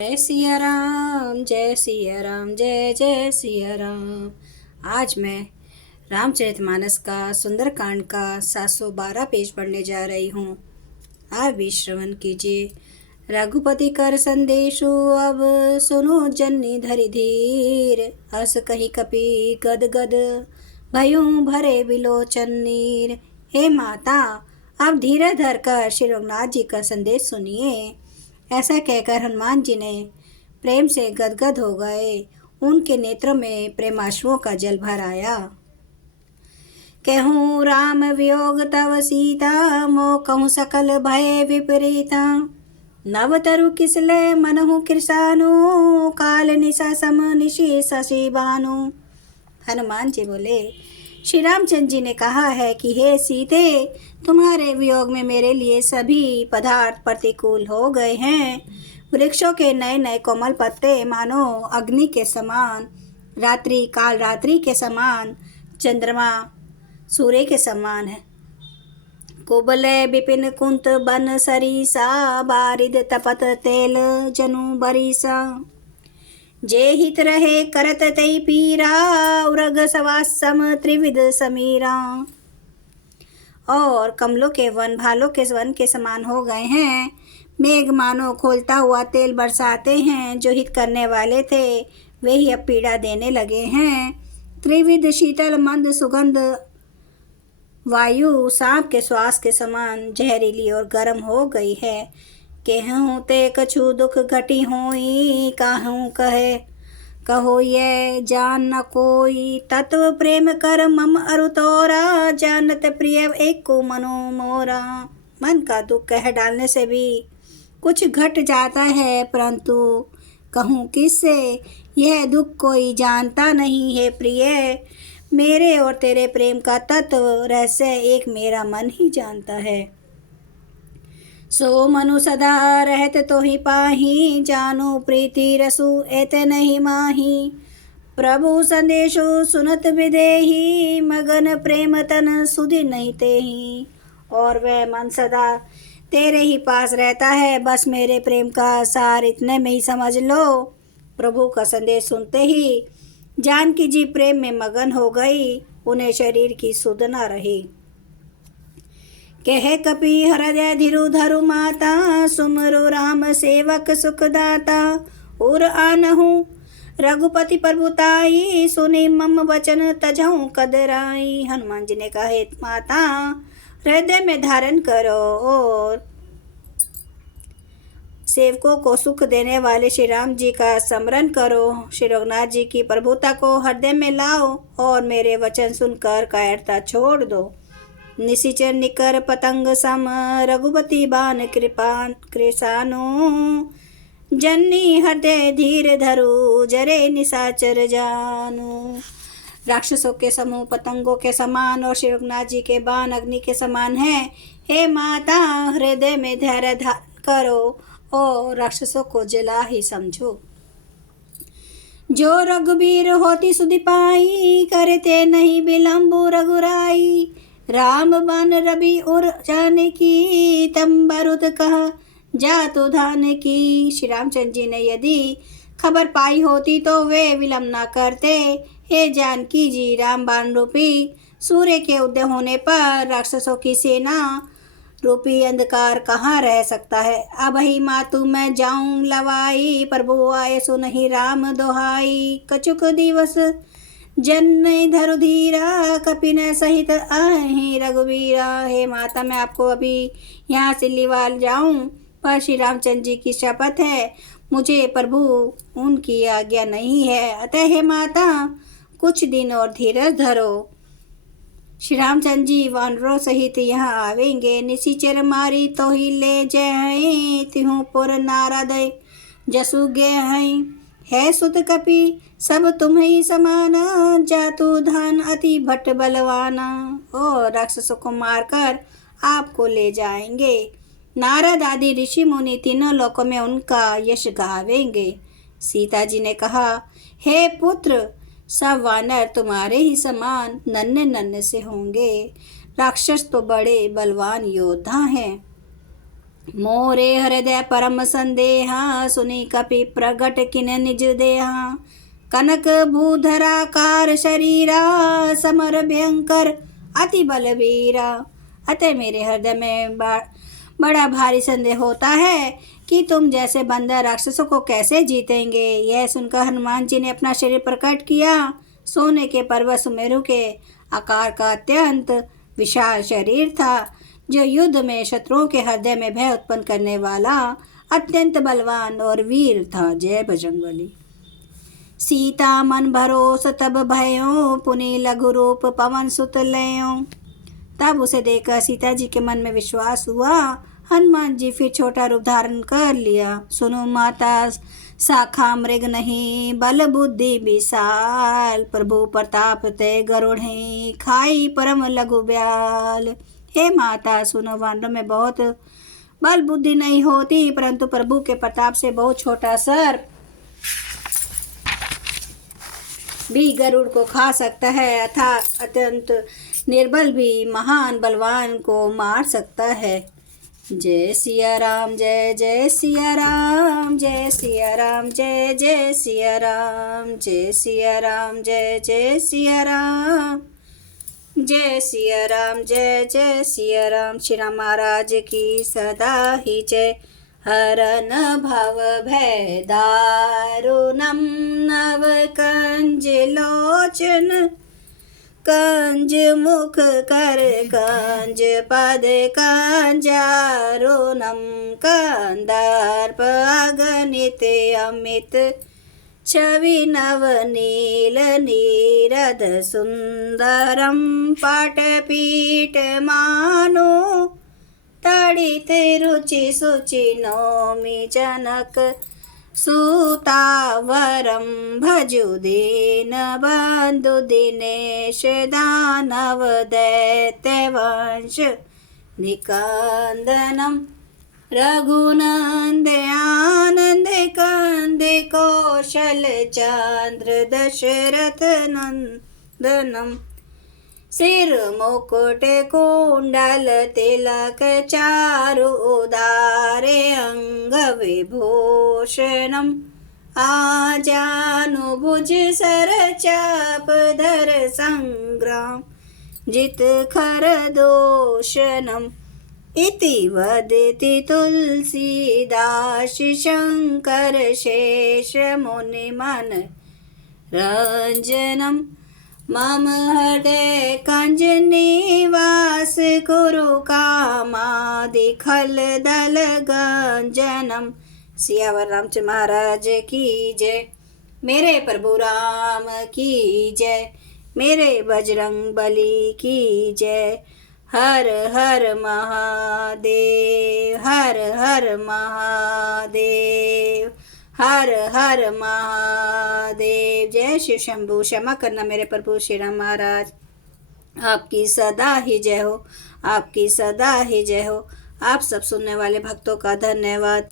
जय सिया राम, जय सिया राम, जय जय सिया राम। आज मैं रामचरितमानस का सुंदरकांड का 712 पेज पढ़ने जा रही हूँ। आप भी श्रवण कीजिए। रघुपति कर संदेशु अब सुनो जननी धरि धीर, हस कही कपि गद गद भयूं भरे बिलोचन नीर। हे माता, अब धीरे धर कर श्री रघुनाथ जी का संदेश सुनिए। ऐसा कहकर हनुमान जी ने प्रेम से गदगद हो गए। उनके नेत्रों में प्रेमाश्रुओं का जल भर आया। कहूँ राम वियोग तव सीता, मोह कहूँ सकल भय विपरीता। नव तरु किसले मनहु कृषानु, काल निशा सम निशि शशि बानु। हनुमान जी बोले, श्री रामचंद्र जी ने कहा है कि हे सीते, तुम्हारे वियोग में मेरे लिए सभी पदार्थ प्रतिकूल हो गए हैं। वृक्षों के नए नए कोमल पत्ते मानो अग्नि के समान, रात्रि काल रात्रि के समान, चंद्रमा सूर्य के समान है। कुबले विपिन कुंत बन सरीसा, बारिद तपत तेल जनु बरीसा। जे हित रहे करत तई पीरा, उरग सवासम त्रिविध समीरा। और कमलों के वन भालों के वन के समान हो गए हैं। मेघ मानो खोलता हुआ तेल बरसाते हैं। जो हित करने वाले थे वे ही अब पीड़ा देने लगे हैं। त्रिविध शीतल मंद सुगंध वायु सांप के श्वास के समान जहरीली और गर्म हो गई है। केहूँ ते कछु दुख घटी होई, काहूँ कहे कहो ये जान न कोई। तत्व प्रेम कर मम अरु तोरा, जानत प्रिय एक को मनो मोरा। मन का दुख कह डालने से भी कुछ घट जाता है, परंतु कहूँ किससे, यह दुख कोई जानता नहीं है प्रिय। मेरे और तेरे प्रेम का तत्व रहस्य एक मेरा मन ही जानता है। सो मनु सदा रहत तो ही पाही, जानो प्रीति रसु एत नहीं माही। प्रभु संदेशु सुनत विदेही, मगन प्रेम तन सुधि नहीं तेही। और वह मन सदा तेरे ही पास रहता है, बस मेरे प्रेम का सार इतने में ही समझ लो। प्रभु का संदेश सुनते ही जानकी जी प्रेम में मगन हो गई। उन्हें शरीर की सुध न रही। कह कपि हृदय धीरु धरु माता, सुमरु राम सेवक सुखदाता। उर आनहु रघुपति प्रभुताई, सुनि मम वचन तजहु कदराई। हनुमान जी ने कहा, हे माता, हृदय में धारण करो और सेवकों को सुख देने वाले श्री राम जी का स्मरण करो। श्री रघुनाथ जी की प्रभुता को हृदय में लाओ और मेरे वचन सुनकर कायरता छोड़ दो। निशिचर निकर पतंग सम, रघुपति बान कृपान कृषानु। जननी हृदय धीर धरु, जरे निशाचर जानु। राक्षसों के समूह पतंगों के समान और श्री रघुनाथ जी के बाण अग्नि के समान है। हे माता, हृदय में धैर्य धारण करो और राक्षसों को जला ही समझो। जो रघुबीर होती सुधि पाई, करते नहीं विलंबु रघुराई। राम बान रवि उर जानकी, तम बारूद कहा जातु धान की। श्री रामचंद्र जी ने यदि खबर पाई होती तो वे विलंब न करते। हे जानकी जी, राम बाण रूपी सूर्य के उदय होने पर राक्षसों की सेना रूपी अंधकार कहाँ रह सकता है। अब ही मातु मैं जाऊं लवाई, प्रभु आए सो नहीं राम दोहाई। कछुक दिवस जन धरु धीरा, कपिन सहित आहि रघुवीरा। हे माता, मैं आपको अभी यहाँ से लिवाल जाऊं, पर श्री रामचंद्र जी की शपथ है, मुझे प्रभु उनकी आज्ञा नहीं है। अतः हे माता, कुछ दिन और धीरज धरो। श्री रामचंद्र जी वानरों सहित यहाँ आवेंगे। निशिचर मारी तो ही ले जय, तिहु पुर नारद जसु गे है सुत कपि सब तुम ही समाना। जातु धान अति भट्ट बलवाना। और राक्षसों को मारकर आपको ले जाएंगे। नारद आदि ऋषि मुनि तीनों लोकों में उनका यश गावेंगे। सीता जी ने कहा, हे पुत्र, सब वानर तुम्हारे ही समान नन्हे नन्हे से होंगे। राक्षस तो बड़े बलवान योद्धा हैं। मोरे हृदय परम संदेहा सुनी कपि प्रगट किन निज देहा कनक भूधराकार शरीरा समर भयंकर अति बलवीरा। अतः मेरे हृदय में बड़ा भारी संदेह होता है कि तुम जैसे बंदर राक्षसों को कैसे जीतेंगे। यह सुनकर हनुमान जी ने अपना शरीर प्रकट किया। सोने के पर्वत सुमेरु के आकार का अत्यंत विशाल शरीर था, जो युद्ध में शत्रुओं के हृदय में भय उत्पन्न करने वाला अत्यंत बलवान और वीर था। जय बजरंगबली। सीता मन भरोस तब भयो पुनि लघु रूप पवन सुत लयो। तब उसे देखकर सीता जी के मन में विश्वास हुआ। हनुमान जी फिर छोटा रूप धारण कर लिया। सुनो माता शाखा मृग नहीं बल बुद्धि विशाल प्रभु प्रताप ते गरुड़ खाई परम लघु ब्याल। हे माता सुनो, वानरों में बहुत बल बुद्धि नहीं होती, परंतु प्रभु के प्रताप से बहुत छोटा सर्प भी गरुड़ को खा सकता है, अर्थात अत्यंत निर्बल भी महान बलवान को मार सकता है। जय सिया राम जय जय सिया राम जय सिया राम जय जय सिया राम जय सिया राम जय जय सिया राम जय सिया राम जय जय सिया राम। श्री राम महाराज की सदा ही जय। हरन भव भय दारुणम नव कंज लोचन कंज मुख कर कंज पद कंजारुणम कंदर्प अगणित अमित छवि नव नील नीरद सुंदरम पटपीठ मानो तड़ित रुचि सुचि नौमि जनक सुतावरम भजु दीन बंधु दिनेश दानव दैत्य वंश निकंदनम रघुनंद आनंद कंद कौशल चंद्र दशरथ नंदनम सिर मुकुट कुंडल तिलक चारु उदारे अंग विभूषणम आजानुभुज सर चाप धर संग्राम जित खर दोषणम इति वदति तुलसीदास शंकर शेष मुनि मन रंजनम मम हृदय कंज निवास कुरु कामादि खल दल गंजनम। सियावर रामचंद्र महाराज की जय। मेरे प्रभु राम की जय। मेरे बजरंग बली की जय। हर हर महादेव हर हर महादेव हर हर महादेव। जय शिव शंभू। क्षमा करना मेरे प्रभु श्री राम महाराज। आपकी सदा ही जय हो, आपकी सदा ही जय हो। आप सब सुनने वाले भक्तों का धन्यवाद।